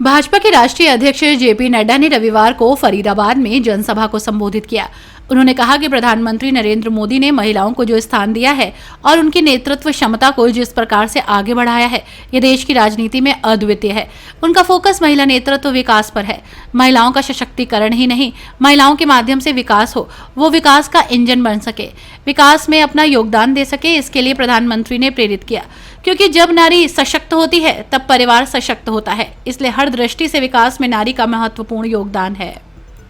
भाजपा के राष्ट्रीय अध्यक्ष जेपी नड्डा ने रविवार को फरीदाबाद में जनसभा को संबोधित किया। उन्होंने कहा कि प्रधानमंत्री नरेंद्र मोदी ने महिलाओं को जो स्थान दिया है और उनकी नेतृत्व क्षमता को जिस प्रकार से आगे बढ़ाया है, ये देश की राजनीति में अद्वितीय है। उनका फोकस महिला नेतृत्व विकास पर है। महिलाओं का सशक्तिकरण ही नहीं, महिलाओं के माध्यम से विकास हो, वो विकास का इंजन बन सके, विकास में अपना योगदान दे सके, इसके लिए प्रधानमंत्री ने प्रेरित किया। क्योंकि जब नारी सशक्त होती है तब परिवार सशक्त होता है, इसलिए हर दृष्टि से विकास में नारी का महत्वपूर्ण योगदान है।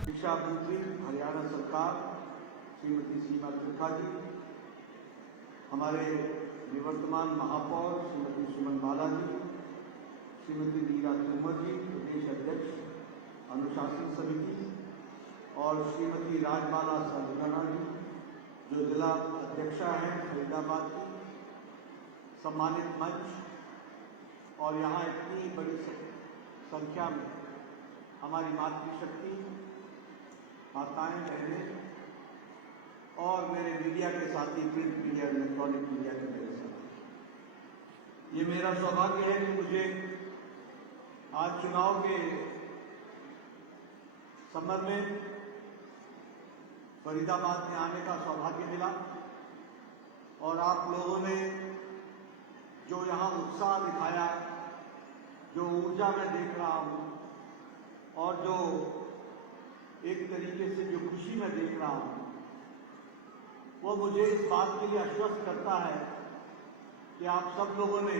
शिक्षा मंत्री हरियाणा सरकार श्रीमती सीमा त्रिपाठी, हमारे निवर्तमान महापौर श्रीमती सुमन बालाजी, श्रीमती नीला तोमर जी प्रदेश अध्यक्ष अनुशासन समिति, और श्रीमती राजमाला सरगना जी जो जिला अध्यक्षा हैं फरीदाबाद की, सम्मानित मंच और यहाँ इतनी बड़ी संख्या में हमारी मातृशक्ति, माताएं, बहनें और मेरे मीडिया के साथी, प्रिंट मीडिया, इलेक्ट्रॉनिक मीडिया के मेरे साथी, ये मेरा सौभाग्य है कि मुझे आज चुनाव के संबंध में फरीदाबाद में आने का सौभाग्य मिला और आप लोगों ने जो यहाँ उत्साह दिखाया, जो ऊर्जा मैं देख रहा हूँ और जो एक तरीके से जो खुशी मैं देख रहा हूँ, वो मुझे इस बात के लिए आश्वस्त करता है कि आप सब लोगों ने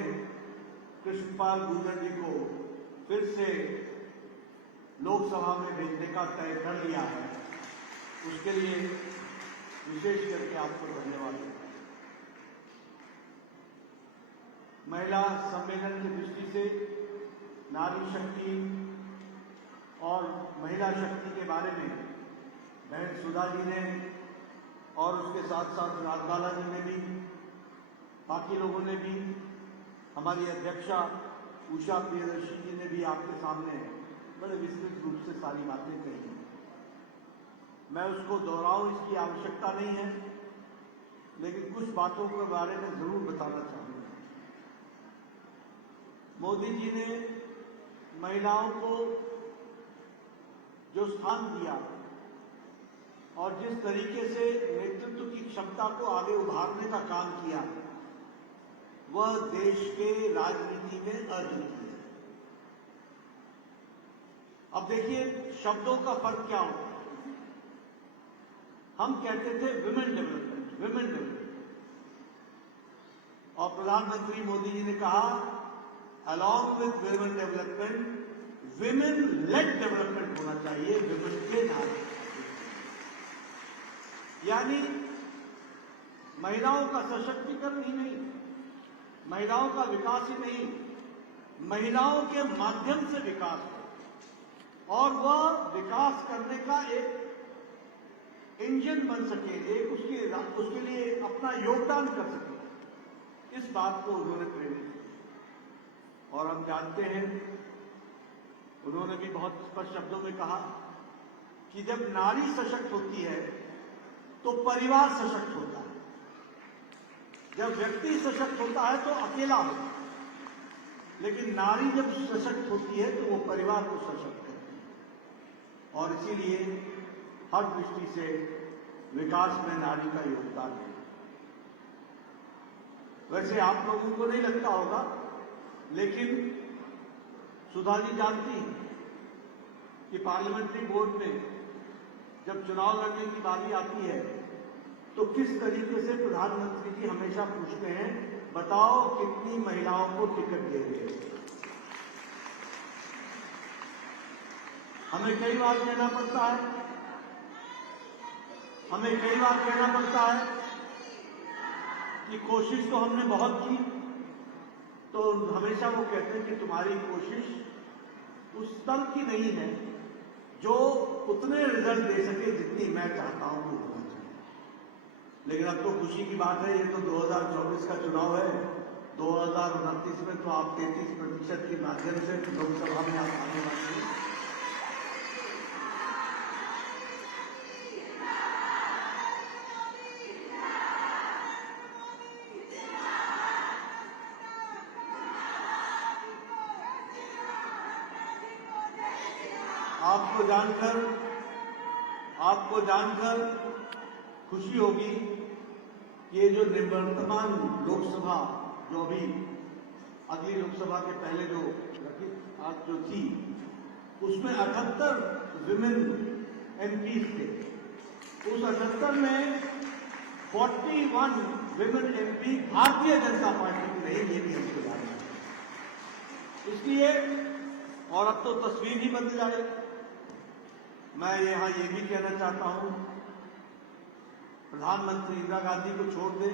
कृष्णपाल गुर्जर जी को फिर से लोकसभा में भेजने का तय कर लिया है। उसके लिए विशेष करके आपको धन्यवाद देता हूं। महिला सम्मेलन की दृष्टि से नारी शक्ति और महिला शक्ति के बारे में बहन सुधा जी ने और उसके साथ साथ राजबाला जी ने भी, बाकी लोगों ने भी, हमारी अध्यक्षा उषा प्रियदर्शी जी ने भी आपके सामने बड़े विस्तृत रूप से सारी बातें कही। मैं उसको दोहराऊं, इसकी आवश्यकता नहीं है, लेकिन कुछ बातों के बारे में जरूर बताना चाहूंगा। मोदी जी ने महिलाओं को जो स्थान दिया और जिस तरीके से नेतृत्व की क्षमता को आगे उभारने का काम किया, वह देश के राजनीति में अद्वितीय है। अब देखिए शब्दों का फर्क क्या होता है। हम कहते थे विमेन डेवलपमेंट, विमेन डेवलपमेंट, और प्रधानमंत्री मोदी जी ने कहा along with women development, women lead development होना चाहिए, विमेन के नाम, यानी महिलाओं का सशक्तिकरण ही नहीं, महिलाओं का विकास ही नहीं, महिलाओं के माध्यम से विकास हो और वह विकास करने का एक इंजन बन सके, एक उसके लिए अपना योगदान कर सके, इस बात को उन्होंने प्रेरित किया। और हम जानते हैं, उन्होंने भी बहुत स्पष्ट शब्दों में कहा कि जब नारी सशक्त होती है तो परिवार सशक्त होता है, जब व्यक्ति सशक्त होता है तो अकेला होता है, लेकिन नारी जब सशक्त होती है तो वो परिवार को सशक्त करती है। और इसीलिए हर दृष्टि से विकास में नारी का योगदान है। वैसे आप लोगों को नहीं लगता होगा, लेकिन सुधा जी जानती हैं कि पार्लियामेंट्री बोर्ड में जब चुनाव लड़ने की बारी आती है तो किस तरीके से प्रधानमंत्री जी हमेशा पूछते हैं, बताओ कितनी महिलाओं को टिकट देंगे। हमें कई बार कहना पड़ता है, कि कोशिश तो हमने बहुत की, तो हमेशा वो कहते हैं कि तुम्हारी कोशिश उस स्तर की नहीं है जो उतने रिजल्ट दे सके जितनी मैं चाहता हूं कि होना चाहिए। लेकिन अब तो खुशी की बात है, ये तो 2024 का चुनाव है, 2029 में तो आप 33% के माध्यम से लोकसभा में आप आने वाले हैं। आपको जानकर खुशी होगी कि ये जो निवर्तमान लोकसभा जो अभी अगली लोकसभा के पहले जो आज जो थी उसमें 78 विमेन एमपी थे। उस 78 में 41 women MP Bharatiya Janata party की रही, ये भी हमको जानना है। इसलिए और अब तो तस्वीर ही बदल जाए। मैं यहां ये भी कहना चाहता हूं, प्रधानमंत्री इंदिरा गांधी को छोड़ दे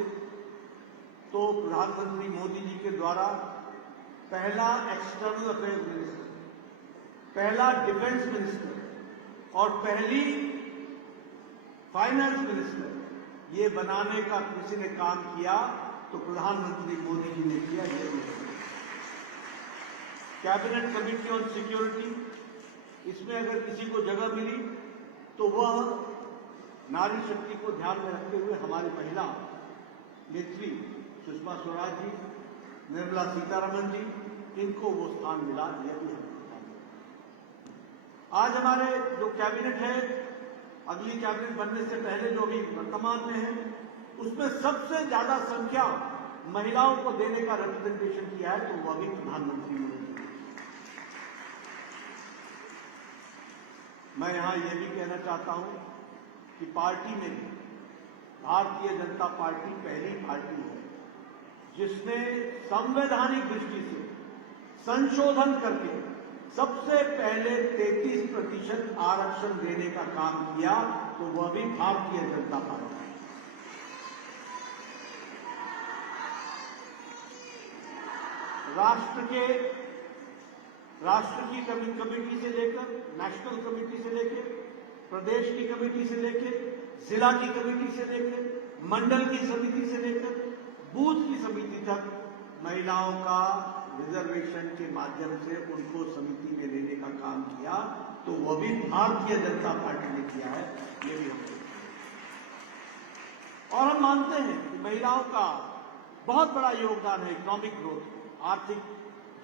तो प्रधानमंत्री मोदी जी के द्वारा पहला एक्सटर्नल अफेयर्स मिनिस्टर, पहला डिफेंस मिनिस्टर और पहली फाइनेंस मिनिस्टर ये बनाने का किसी ने काम किया तो प्रधानमंत्री मोदी जी ने किया। कैबिनेट कमेटी ऑन सिक्योरिटी, इसमें अगर किसी को जगह मिली तो वह नारी शक्ति को ध्यान में रखते हुए हमारी महिला नेत्री सुषमा स्वराज जी, निर्मला सीतारमण जी, इनको वो स्थान मिला। यह भी आज हमारे जो कैबिनेट है, अगली कैबिनेट बनने से पहले जो अभी वर्तमान में है, उसमें सबसे ज्यादा संख्या महिलाओं को देने का रिप्रेजेंटेशन किया है तो वह भी प्रधानमंत्री मोदी। मैं यहां यह भी कहना चाहता हूं कि पार्टी में भी भारतीय जनता पार्टी पहली पार्टी है जिसने संवैधानिक दृष्टि से संशोधन करके सबसे पहले 33% आरक्षण देने का काम किया तो वह भी भारतीय जनता पार्टी। राष्ट्र की कमेटी से लेकर, नेशनल कमेटी से लेकर, प्रदेश की कमेटी से लेकर, जिला की कमेटी से लेकर, मंडल की समिति से लेकर, बूथ की समिति तक महिलाओं का रिजर्वेशन के माध्यम से उनको समिति में लेने का काम किया तो वह भी भारतीय जनता पार्टी ने किया है। ये भी हम और हम मानते हैं कि महिलाओं का बहुत बड़ा योगदान है इकोनॉमिक ग्रोथ, आर्थिक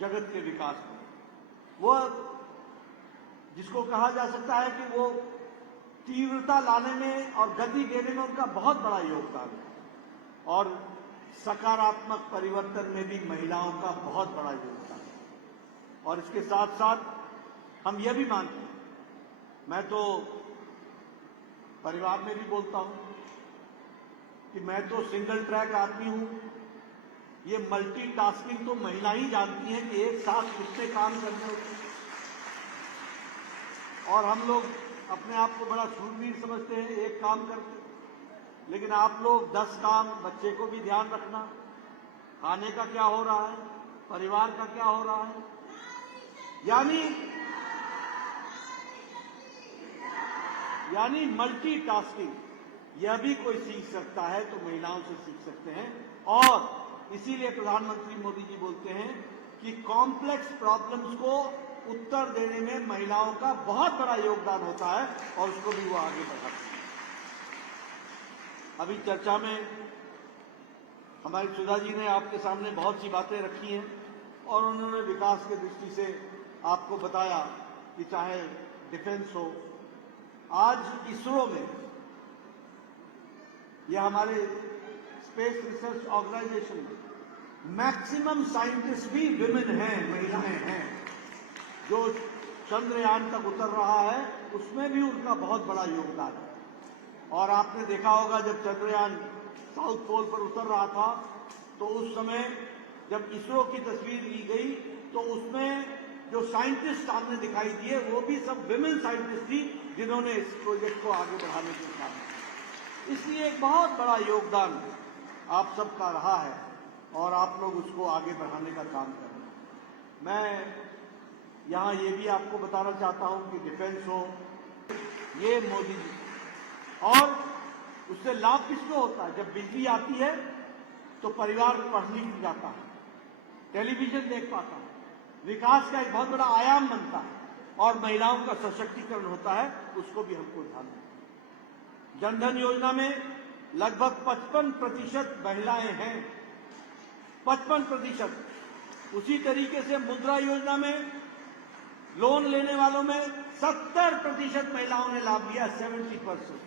जगत के विकास में। वो जिसको कहा जा सकता है कि वो तीव्रता लाने में और गति देने में उनका बहुत बड़ा योगदान है और सकारात्मक परिवर्तन में भी महिलाओं का बहुत बड़ा योगदान है। और इसके साथ साथ हम यह भी मानते हैं, मैं तो परिवार में भी बोलता हूं कि मैं तो सिंगल ट्रैक आदमी हूं, ये मल्टीटास्किंग तो महिला ही जानती हैं कि एक साथ कितने काम करने होते हैं। और हम लोग अपने आप को बड़ा शूरवीर समझते हैं, एक काम करते, लेकिन आप लोग 10 काम, बच्चे को भी ध्यान रखना, खाने का क्या हो रहा है, परिवार का क्या हो रहा है, यानी मल्टीटास्किंग यह भी कोई सीख सकता है तो महिलाओं से सीख सकते हैं। और इसीलिए प्रधानमंत्री मोदी जी बोलते हैं कि कॉम्प्लेक्स प्रॉब्लम्स को उत्तर देने में महिलाओं का बहुत बड़ा योगदान होता है और उसको भी वो आगे बढ़ाते हैं। अभी चर्चा में हमारी सुधा जी ने आपके सामने बहुत सी बातें रखी हैं और उन्होंने विकास की दृष्टि से आपको बताया कि चाहे डिफेंस हो, आज इसरो में या हमारे स्पेस रिसर्च ऑर्गेनाइजेशन में मैक्सिमम साइंटिस्ट भी विमेन हैं, महिलाएं हैं। जो चंद्रयान तक उतर रहा है उसमें भी उनका बहुत बड़ा योगदान है। और आपने देखा होगा जब चंद्रयान साउथ पोल पर उतर रहा था तो उस समय जब इसरो की तस्वीर ली गई तो उसमें जो साइंटिस्ट सामने दिखाई दिए वो भी सब विमेन साइंटिस्ट थी जिन्होंने इस प्रोजेक्ट को आगे बढ़ाने के काम। इसलिए एक बहुत बड़ा योगदान आप सबका रहा है और आप लोग उसको आगे बढ़ाने का काम कर रहे हैं। मैं यहां ये भी आपको बताना चाहता हूं कि डिफेंस हो, ये मोदी जी, और उससे लाभ किसको होता है? जब बिजली आती है तो परिवार पढ़ने के लिए जाता है, टेलीविजन देख पाता है, विकास का एक बहुत बड़ा आयाम बनता है और महिलाओं का सशक्तिकरण होता है, उसको भी हमको ध्यान देना। जनधन योजना में लगभग 55% महिलाएं हैं, 55%। उसी तरीके से मुद्रा योजना में लोन लेने वालों में 70% महिलाओं ने लाभ लिया, 70%।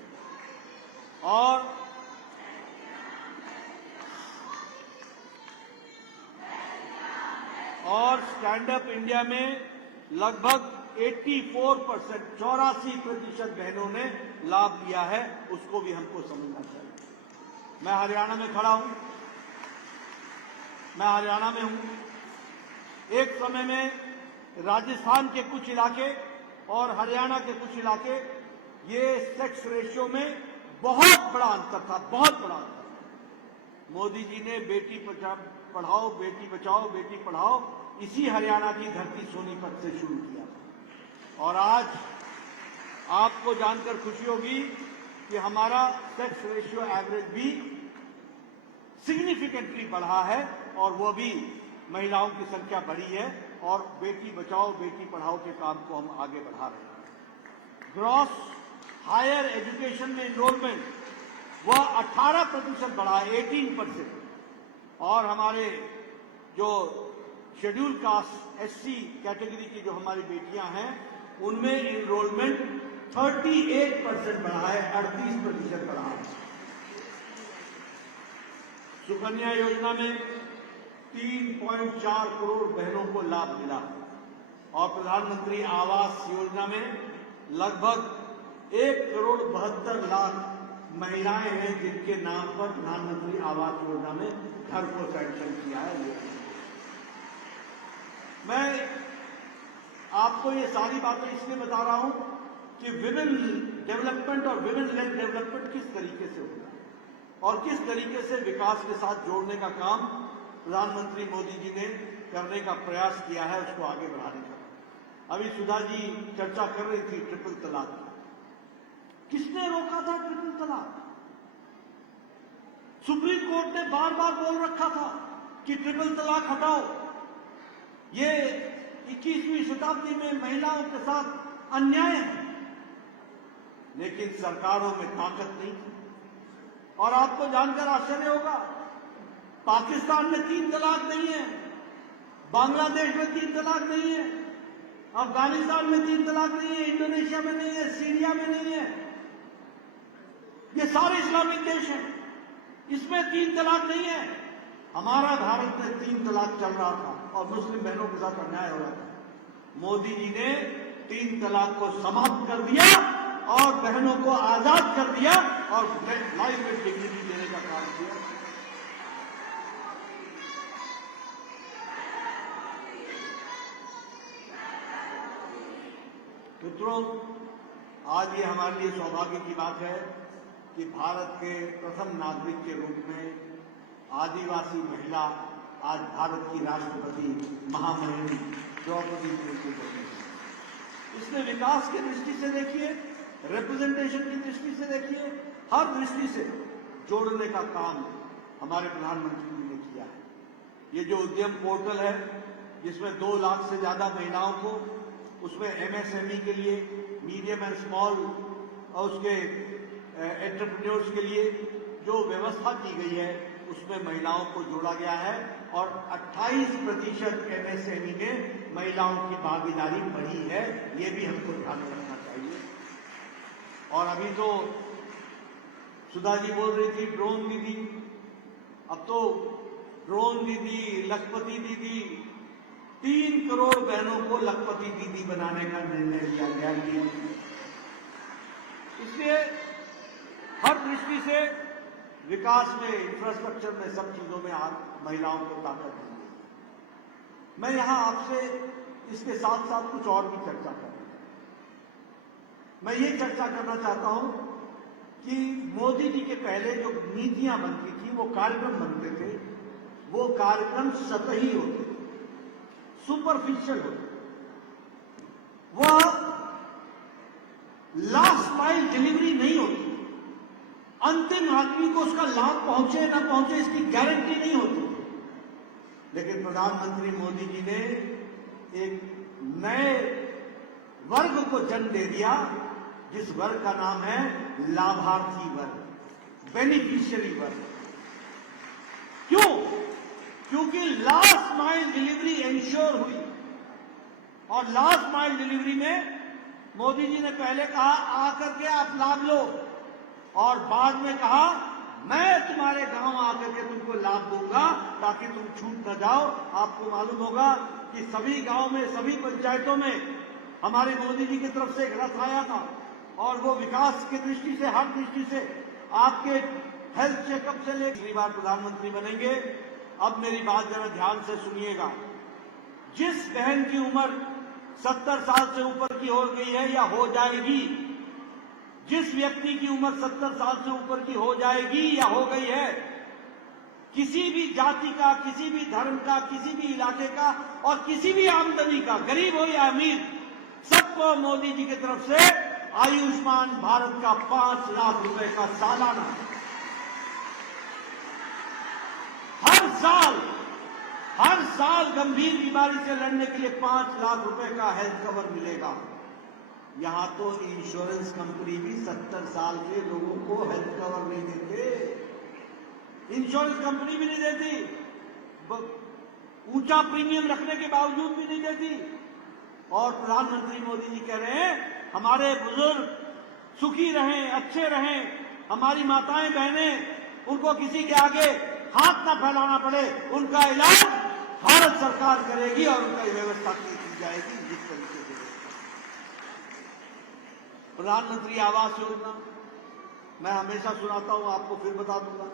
और स्टैंड अप इंडिया में लगभग 84%, 84% बहनों ने लाभ लिया है, उसको भी हमको समझना चाहिए। मैं हरियाणा में खड़ा हूं, मैं हरियाणा में हूं। एक समय में राजस्थान के कुछ इलाके और हरियाणा के कुछ इलाके, ये सेक्स रेशियो में बहुत बड़ा अंतर था, बहुत बड़ा अंतर। मोदी जी ने बेटी पढ़ाओ, बेटी बचाओ, बेटी पढ़ाओ इसी हरियाणा की धरती सोनीपत से शुरू किया। और आज आपको जानकर खुशी होगी कि हमारा सेक्स रेशियो एवरेज भी सिग्निफिकेंटली बढ़ा है, और वो भी महिलाओं की संख्या बढ़ी है, और बेटी बचाओ बेटी पढ़ाओ के काम को हम आगे बढ़ा रहे हैं। ग्रॉस हायर एजुकेशन में इनरोलमेंट वह 18% बढ़ा, 18%। और हमारे जो शेड्यूल कास्ट एससी कैटेगरी की जो हमारी बेटियां हैं, उनमें इनरोलमेंट 38% बढ़ा है, 38% बढ़ा है। सुकन्या योजना में 3.4 करोड़ बहनों को लाभ मिला, और प्रधानमंत्री आवास योजना में लगभग 1,72,00,000 महिलाएं हैं जिनके नाम पर प्रधानमंत्री आवास योजना में घर को सैंक्शन किया है। मैं आपको ये सारी बातें इसलिए बता रहा हूं कि विमेन डेवलपमेंट और विमेन लेड डेवलपमेंट किस तरीके से होगा और किस तरीके से विकास के साथ जोड़ने का काम प्रधानमंत्री मोदी जी ने करने का प्रयास किया है, उसको आगे बढ़ाने का। अभी सुधा जी चर्चा कर रही थी ट्रिपल तलाक की। किसने रोका था ट्रिपल तलाक? सुप्रीम कोर्ट ने बार बार बोल रखा था कि ट्रिपल तलाक हटाओ। ये 21वीं शताब्दी में महिलाओं के साथ अन्याय है, लेकिन सरकारों में ताकत नहीं। और आपको जानकर आश्चर्य होगा, पाकिस्तान में 3 तलाक नहीं है, बांग्लादेश में 3 तलाक नहीं है, अफगानिस्तान में 3 तलाक नहीं है, इंडोनेशिया में नहीं है, सीरिया में नहीं है। ये सारे इस्लामिक देश हैं, इसमें 3 तलाक नहीं है। हमारा भारत में 3 तलाक चल रहा था और मुस्लिम बहनों के साथ अन्याय हो रहा था। मोदी जी ने 3 तलाक को समाप्त कर दिया और बहनों को आजाद कर दिया और लाइफ में डिग्निटी देने का काम किया। मित्रों, आज ये हमारे लिए सौभाग्य की बात है कि भारत के प्रथम नागरिक के रूप में आदिवासी महिला आज भारत की राष्ट्रपति महामहिम द्रौपदी मुर्मू बनी। इसने विकास की दृष्टि से देखिए, रिप्रेजेंटेशन की दृष्टि से देखिए, हर दृष्टि से जोड़ने का काम हमारे प्रधानमंत्री जी ने किया है। ये जो उद्यम पोर्टल है, जिसमें 2 लाख से ज्यादा महिलाओं को, उसमें एमएसएमई के लिए, मीडियम एंड स्मॉल और उसके एंटरप्रेन्योर्स के लिए जो व्यवस्था की गई है, उसमें महिलाओं को जोड़ा गया है और 28% एमएसएमई में महिलाओं की भागीदारी बढ़ी है। ये भी हमको ध्यान रखना चाहिए। और अभी तो सुधा जी बोल रही थी ड्रोन दीदी, अब तो ड्रोन दीदी, लखपति दीदी, 3 करोड़ बहनों को लखपति दीदी बनाने का निर्णय लिया गया। इसलिए हर दृष्टि से विकास में, इंफ्रास्ट्रक्चर में, सब चीजों में महिलाओं को ताकत दी गई। मैं यहां आपसे इसके साथ साथ कुछ और भी चर्चा करना चाहता हूं। मैं ये चर्चा करना चाहता हूं कि मोदी जी के पहले जो नीतियां बनती थी, वो कार्यक्रम बनते थे, वो कार्यक्रम सतही होते थे, सुपरफिशियल होते। वह लास्ट माइल डिलीवरी नहीं होती, अंतिम आदमी को उसका लाभ पहुंचे ना पहुंचे इसकी गारंटी नहीं होती। लेकिन प्रधानमंत्री मोदी जी ने एक नए वर्ग को जन्म दे दिया, जिस वर्ग का नाम है लाभार्थी वर्ग, बेनिफिशियरी वर्ग। क्यों? क्योंकि लास्ट माइल डिलीवरी इंश्योर हुई। और लास्ट माइल डिलीवरी में मोदी जी ने पहले कहा आकर के आप लाभ लो, और बाद में कहा मैं तुम्हारे गांव आकर के तुमको लाभ दूंगा ताकि तुम छूट न जाओ। आपको मालूम होगा कि सभी गांव में, सभी पंचायतों में हमारे मोदी जी की तरफ से एक रथ आया था, और वो विकास की दृष्टि से, हर दृष्टि से, आपके हेल्थ चेकअप से लेकर अगली बार प्रधानमंत्री बनेंगे। अब मेरी बात जरा ध्यान से सुनिएगा। जिस बहन की उम्र 70 साल से ऊपर की हो गई है या हो जाएगी, जिस व्यक्ति की उम्र 70 साल से ऊपर की हो जाएगी या हो गई है, किसी भी जाति का, किसी भी धर्म का, किसी भी इलाके का और किसी भी आमदनी का, गरीब हो या अमीर, सबको मोदी जी की तरफ से आयुष्मान भारत का 5 लाख रुपए का सालाना, हर साल गंभीर बीमारी से लड़ने के लिए 5 लाख रुपए का हेल्थ कवर मिलेगा। यहां तो इंश्योरेंस कंपनी भी 70 साल के लोगों को हेल्थ कवर नहीं देते, इंश्योरेंस कंपनी भी नहीं देती, ऊंचा प्रीमियम रखने के बावजूद भी नहीं देती। और प्रधानमंत्री मोदी जी कह रहे हैं हमारे बुजुर्ग सुखी रहें, अच्छे रहें, हमारी माताएं बहनें, उनको किसी के आगे हाथ ना फैलाना पड़े, उनका इलाज भारत सरकार करेगी और उनका व्यवस्था की जाएगी। जिस तरीके से प्रधानमंत्री आवास योजना मैं हमेशा सुनाता हूं, आपको फिर बता दूंगा।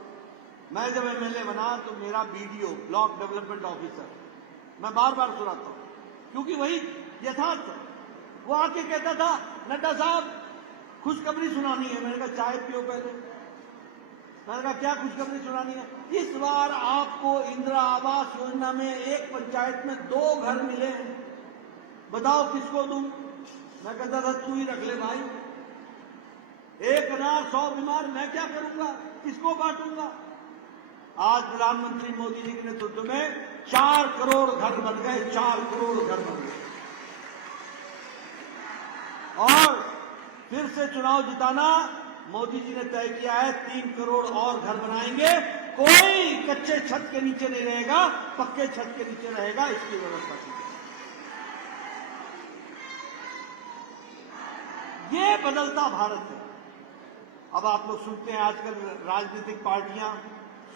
मैं जब एमएलए बना तो मेरा बीडीओ, ब्लॉक डेवलपमेंट ऑफिसर, मैं बार बार सुनाता हूं क्योंकि वही यथार्थ है। वो आके कहता था नड्डा साहब खुशखबरी सुनानी है। मैंने कहा चाय पियो पहले। मैंने कहा क्या खुशखबरी सुनानी है? इस बार आपको इंदिरा आवास योजना में एक पंचायत में 2 घर मिले हैं, बताओ किसको दूं? मैं कहता था तू ही रख ले भाई, 1 अनार 100 बीमार, मैं क्या करूंगा, किसको बांटूंगा? आज प्रधानमंत्री मोदी जी के नेतृत्व में 4 करोड़ घर बन गए, 4 करोड़ घर बन गए। और फिर से चुनाव जिताना मोदी जी ने तय किया है, 3 करोड़ और घर बनाएंगे। कोई कच्चे छत के नीचे नहीं रहेगा, पक्के छत के नीचे रहेगा, इसकी व्यवस्था की जाए। ये बदलता भारत है। अब आप लोग सुनते हैं आजकल राजनीतिक पार्टियां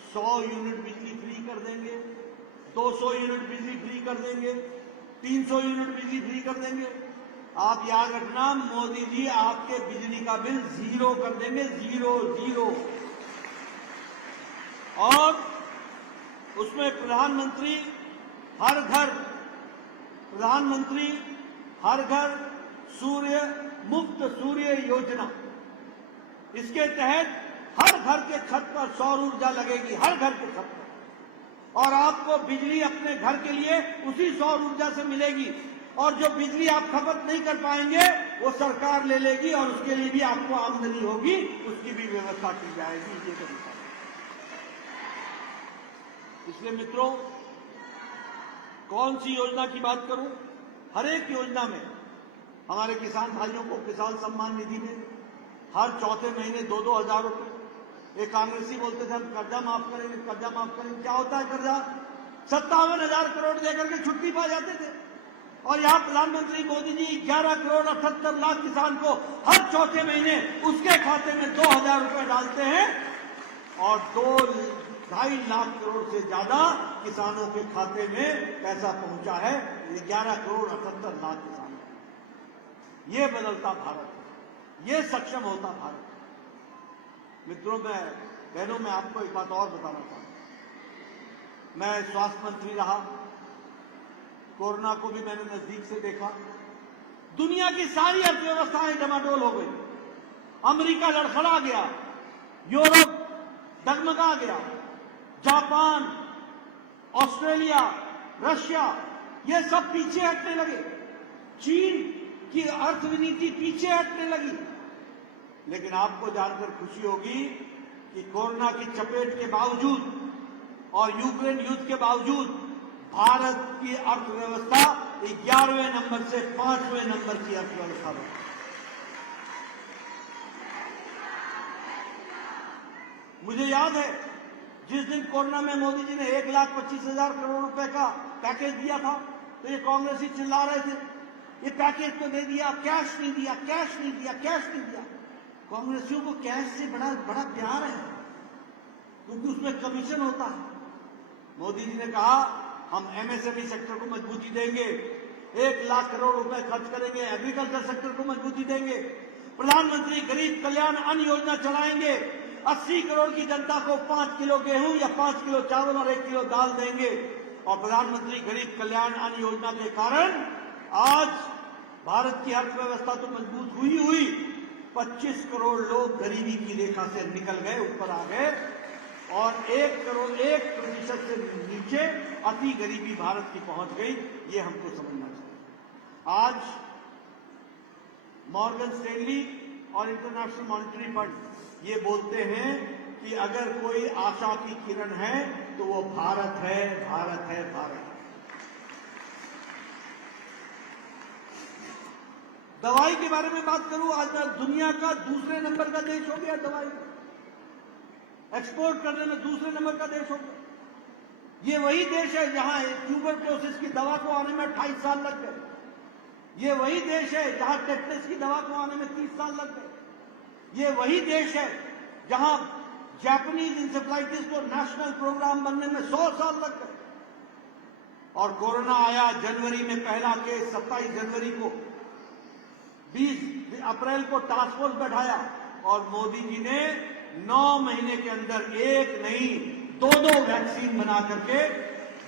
100 यूनिट बिजली फ्री कर देंगे, 200 यूनिट बिजली फ्री कर देंगे, 300 यूनिट बिजली फ्री कर देंगे। आप याद रखना, मोदी जी आपके बिजली का बिल 0 कर देंगे, 0। और उसमें प्रधानमंत्री हर घर मुफ्त सूर्य योजना, इसके तहत हर घर के छत पर सौर ऊर्जा लगेगी, हर घर के छत पर, और आपको बिजली अपने घर के लिए उसी सौर ऊर्जा से मिलेगी। और जो बिजली आप खपत नहीं कर पाएंगे वो सरकार ले लेगी और उसके लिए भी आपको आमदनी होगी, उसकी भी व्यवस्था की जाएगी। ये तरीका है। इसलिए मित्रों, कौन सी योजना की बात करूं? हर एक योजना में हमारे किसान भाइयों को किसान सम्मान निधि में हर चौथे महीने 2-2 हजार रुपए। एक कांग्रेसी बोलते थे हम कर्जा माफ करेंगे, कर्जा माफ करेंगे। क्या होता है कर्जा? 57,000 करोड़ देकर के छुट्टी पा जाते थे। और यहाँ प्रधानमंत्री मोदी जी 11 करोड़ 78 लाख किसान को हर चौथे महीने उसके खाते में 2,000 रुपए डालते हैं, और 2-2.5 लाख करोड़ से ज्यादा किसानों के खाते में पैसा पहुंचा है। 11 करोड़ 78 लाख किसान। ये बदलता भारत है, ये सक्षम होता भारत। मित्रों, बहनों, मैं आपको एक बात और बताना चाहता हूं। मैं स्वास्थ्य मंत्री रहा, कोरोना को भी मैंने नजदीक से देखा। दुनिया की सारी अर्थव्यवस्थाएं डमाडोल हो गई, अमेरिका लड़खड़ा गया, यूरोप डगमगा गया, जापान, ऑस्ट्रेलिया, रशिया, ये सब पीछे हटने लगे, चीन की अर्थनीति पीछे हटने लगी। लेकिन आपको जानकर खुशी होगी कि कोरोना की चपेट के बावजूद और यूक्रेन युद्ध के बावजूद भारत की अर्थव्यवस्था 11वें नंबर से 5वें नंबर की अर्थव्यवस्था बनी। मुझे याद है जिस दिन कोरोना में मोदी जी ने 1,25,000 करोड़ रुपए का पैकेज दिया था, तो ये कांग्रेसी चिल्ला रहे थे ये पैकेज तो दे दिया, कैश नहीं दिया, कैश नहीं दिया, कैश नहीं दिया। कांग्रेसियों को कैश से बड़ा बड़ा प्यार है, क्योंकि उसमें कमीशन होता है। मोदी जी ने कहा हम एमएसएमई सेक्टर को मजबूती देंगे, 1 लाख करोड़ रुपए खर्च करेंगे, एग्रीकल्चर सेक्टर को मजबूती देंगे, प्रधानमंत्री गरीब कल्याण अन्न योजना चलाएंगे, 80 करोड़ की जनता को 5 किलो गेहूं या 5 किलो चावल और 1 किलो दाल देंगे। और प्रधानमंत्री गरीब कल्याण अन्न योजना के कारण आज भारत की अर्थव्यवस्था तो मजबूत हुई 25 करोड़ लोग गरीबी की रेखा से निकल गए, ऊपर आ गए, और 1% से नीचे अति गरीबी भारत की पहुंच गई। ये हमको समझना चाहिए। आज मॉर्गन स्टैनली और इंटरनेशनल मॉनिटरी फंड ये बोलते हैं कि अगर कोई आशा की किरण है तो वो भारत है, भारत है, भारत है। दवाई के बारे में बात करूं, आज दुनिया का दूसरे नंबर का देश हो गया दवाई एक्सपोर्ट करने में, दूसरे नंबर का देश हो गया। ये वही देश है जहां ट्यूबरक्लोसिस की दवा को आने में 28 साल लग गए। ये वही देश है जहां टेटनस की दवा को आने में 30 साल लग गए। ये वही देश है जहां जापानीज इंसेफ्लाइटिस को नेशनल प्रोग्राम बनने में 100 साल लग गए। और कोरोना आया जनवरी में, पहला केस 27 जनवरी को, 20 अप्रैल को टास्क फोर्स बैठाया और मोदी जी ने 9 महीने के अंदर एक नहीं 2 वैक्सीन बना करके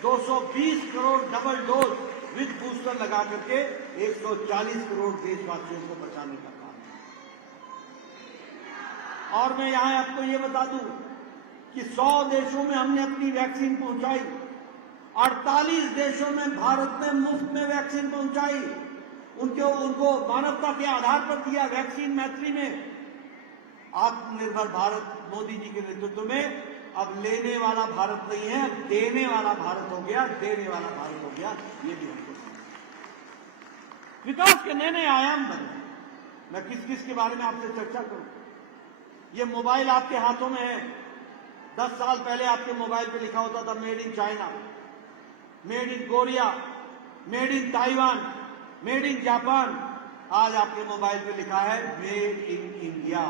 220 crore double dose with booster लगा करके 140 करोड़ देशवासियों को बचाने का काम। और मैं यहां आपको ये बता दूं कि 100 देशों में हमने अपनी वैक्सीन पहुंचाई, 48 देशों में भारत ने मुफ्त में वैक्सीन पहुंचाई, उनको मानवता के आधार पर दिया वैक्सीन मैत्री में। आत्मनिर्भर भारत मोदी जी के नेतृत्व में अब लेने वाला भारत नहीं है, अब देने वाला भारत हो गया, देने वाला भारत हो गया। ये भी हमको समझना। विकास के नए नए आयाम बने। मैं किस किस के बारे में आपसे चर्चा करूं। ये मोबाइल आपके हाथों में है। 10 साल पहले आपके मोबाइल पे लिखा होता था made in China, made in Korea, made in Taiwan, made in Japan. आज आपके मोबाइल पे लिखा है मेड इन इंडिया।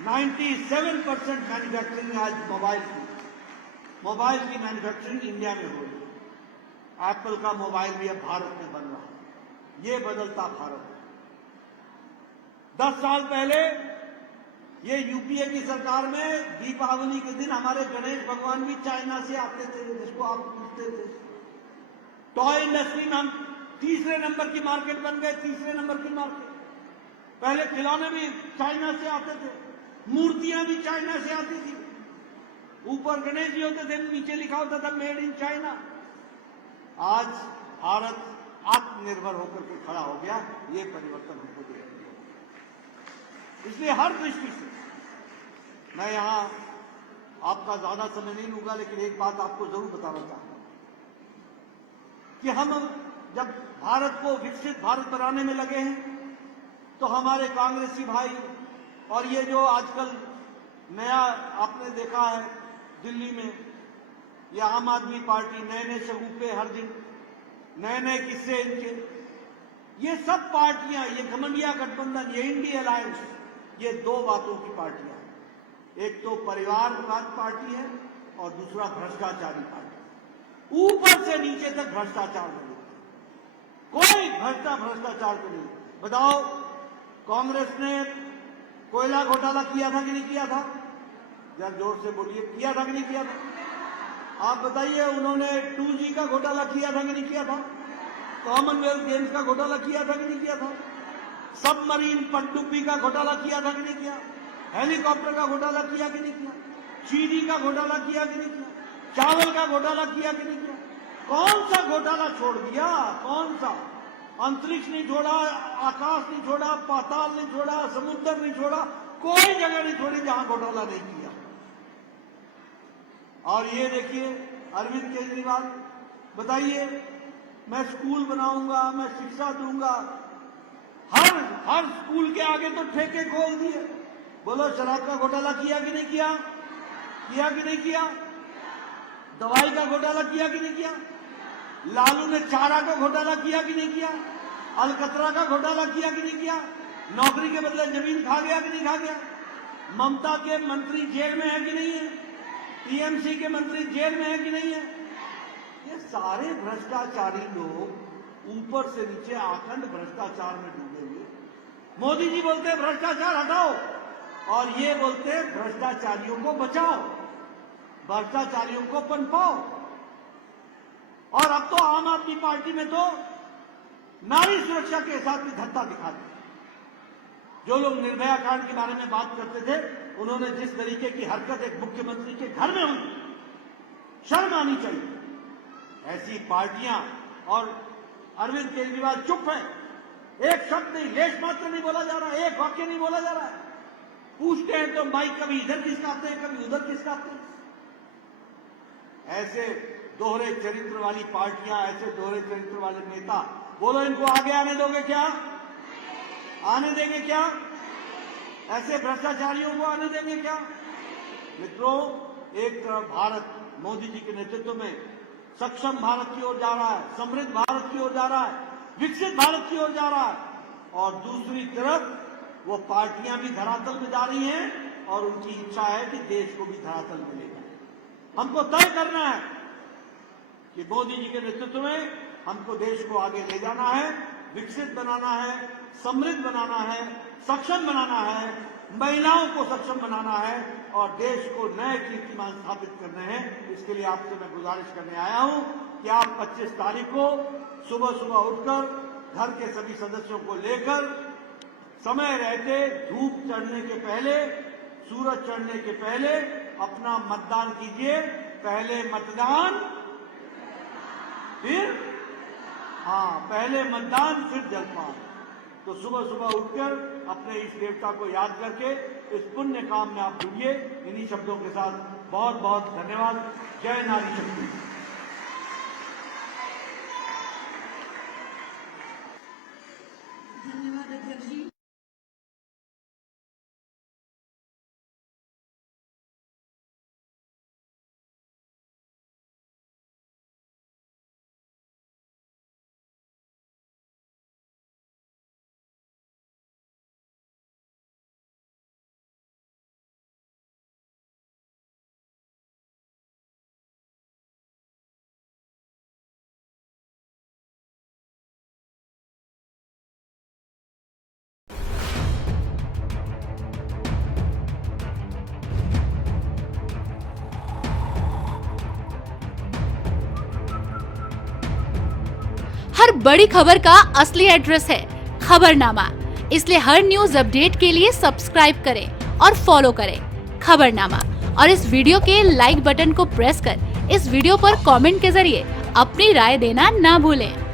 97% मैन्युफैक्चरिंग आज मोबाइल की मैन्युफैक्चरिंग इंडिया में हो रही है। एप्पल का मोबाइल भी अब भारत में बन रहा है। ये बदलता भारत है। 10 साल पहले ये यूपीए की सरकार में दीपावली के दिन हमारे गणेश भगवान भी चाइना से आते थे, जिसको आप पूछते थे। टॉय इंडस्ट्री में हम तीसरे नंबर की मार्केट बन गए, तीसरे नंबर की मार्केट। पहले खिलौने भी चाइना से आते थे, मूर्तियां भी चाइना से आती थी, ऊपर गणेश जी होते थे, नीचे लिखा होता था मेड इन चाइना। आज भारत आत्मनिर्भर होकर के खड़ा हो गया। ये परिवर्तन हमको देखने को मिला। इसलिए हर दृष्टि से मैं यहां आपका ज्यादा समय नहीं लूंगा, लेकिन एक बात आपको जरूर बताना चाहूंगा कि हम जब भारत को विकसित भारत बनाने में लगे हैं तो हमारे कांग्रेसी भाई और ये जो आजकल नया आपने देखा है दिल्ली में, ये आम आदमी पार्टी, नए नए शगुफे हर दिन, नए नए किस्से इनके, ये सब पार्टियां, ये घमंडिया गठबंधन, ये इंडिया अलायंस, ये 2 बातों की पार्टियां हैं। एक तो परिवारवाद पार्टी है और दूसरा भ्रष्टाचारी पार्टी। ऊपर से नीचे तक भ्रष्टाचार नहीं, कोई भ्रष्टाचार को नहीं। बताओ, कांग्रेस ने कोयला घोटाला किया था कि नहीं किया था? जरा जोर से बोलिए, किया था कि नहीं किया था? आप बताइए, उन्होंने 2G का घोटाला किया था कि नहीं किया था? कॉमनवेल्थ गेम्स का घोटाला किया था कि नहीं किया था? सबमरीन पनडुब्बी का घोटाला किया था कि नहीं किया? हेलीकॉप्टर का घोटाला किया कि नहीं किया? चीनी का घोटाला किया कि नहीं किया? चावल का घोटाला किया कि नहीं किया? कौन सा घोटाला छोड़ दिया? कौन सा? अंतरिक्ष नहीं छोड़ा, आकाश नहीं छोड़ा, पाताल नहीं छोड़ा, समुद्र नहीं छोड़ा, कोई जगह नहीं छोड़ी जहां घोटाला नहीं किया। और ये देखिए अरविंद केजरीवाल, बताइए, मैं स्कूल बनाऊंगा, मैं शिक्षा दूंगा, हर स्कूल के आगे तो ठेके खोल दिए। बोलो, शराब का घोटाला किया कि नहीं किया? किया कि नहीं किया? दवाई का घोटाला किया कि नहीं किया? लालू ने चारा का घोटाला किया कि नहीं किया? अलकतरा का घोटाला किया कि नहीं किया? नौकरी के बदले जमीन खा गया कि नहीं खा गया? ममता के मंत्री जेल में है कि नहीं है? टीएमसी के मंत्री जेल में है कि नहीं है? ये सारे भ्रष्टाचारी लोग ऊपर से नीचे आखंड भ्रष्टाचार में डूबे हुए। मोदी जी बोलते हैं भ्रष्टाचार हटाओ और ये बोलते हैं भ्रष्टाचारियों को बचाओ, भ्रष्टाचारियों को पनपाओ। और अब तो आम आदमी पार्टी में तो नारी सुरक्षा के साथ भी धत्ता दिखाते हैं। जो लोग निर्भया कांड के बारे में बात करते थे, उन्होंने जिस तरीके की हरकत एक मुख्यमंत्री के घर में हुई, शर्म आनी चाहिए। ऐसी पार्टियां और अरविंद केजरीवाल चुप है, एक शब्द नहीं, लेश मात्र नहीं बोला जा रहा है, एक वाक्य नहीं बोला जा रहा है। पूछते हैं तो माइक कभी इधर खिसकाते हैं, कभी उधर खिसकाते हैं। ऐसे दोहरे चरित्र वाली पार्टियां, ऐसे दोहरे चरित्र वाले नेता, बोलो इनको आगे आने दोगे क्या? आने देंगे क्या? ऐसे भ्रष्टाचारियों को आने देंगे क्या? मित्रों, एक तरफ भारत मोदी जी के नेतृत्व में सक्षम भारत की ओर जा रहा है, समृद्ध भारत की ओर जा रहा है, विकसित भारत की ओर जा रहा है, और दूसरी तरफ वो पार्टियां भी धरातल में जा रही हैं और उनकी इच्छा है कि देश को भी धरातल में ले जाए। हमको तय करना है कि मोदी जी के नेतृत्व में हमको देश को आगे ले जाना है, विकसित बनाना है, समृद्ध बनाना है, सक्षम बनाना है, महिलाओं को सक्षम बनाना है और देश को नए कीर्तिमान स्थापित करने हैं। इसके लिए आपसे मैं गुजारिश करने आया हूं कि आप 25 तारीख को सुबह सुबह उठकर घर के सभी सदस्यों को लेकर समय रहते, धूप चढ़ने के पहले, सूरज चढ़ने के पहले अपना मतदान कीजिए। पहले मतदान फिर पहले मतदान फिर जलपान। तो सुबह सुबह उठकर अपने इस देवता को याद करके इस पुण्य काम में आप जुड़िए। इन्हीं शब्दों के साथ बहुत बहुत धन्यवाद। जय नारी शक्ति। धन्यवाद अध्यक्ष जी। हर बड़ी खबर का असली एड्रेस है खबरनामा। इसलिए हर न्यूज अपडेट के लिए सब्सक्राइब करें और फॉलो करें खबरनामा। और इस वीडियो के लाइक बटन को प्रेस कर इस वीडियो पर कमेंट के जरिए अपनी राय देना ना भूलें।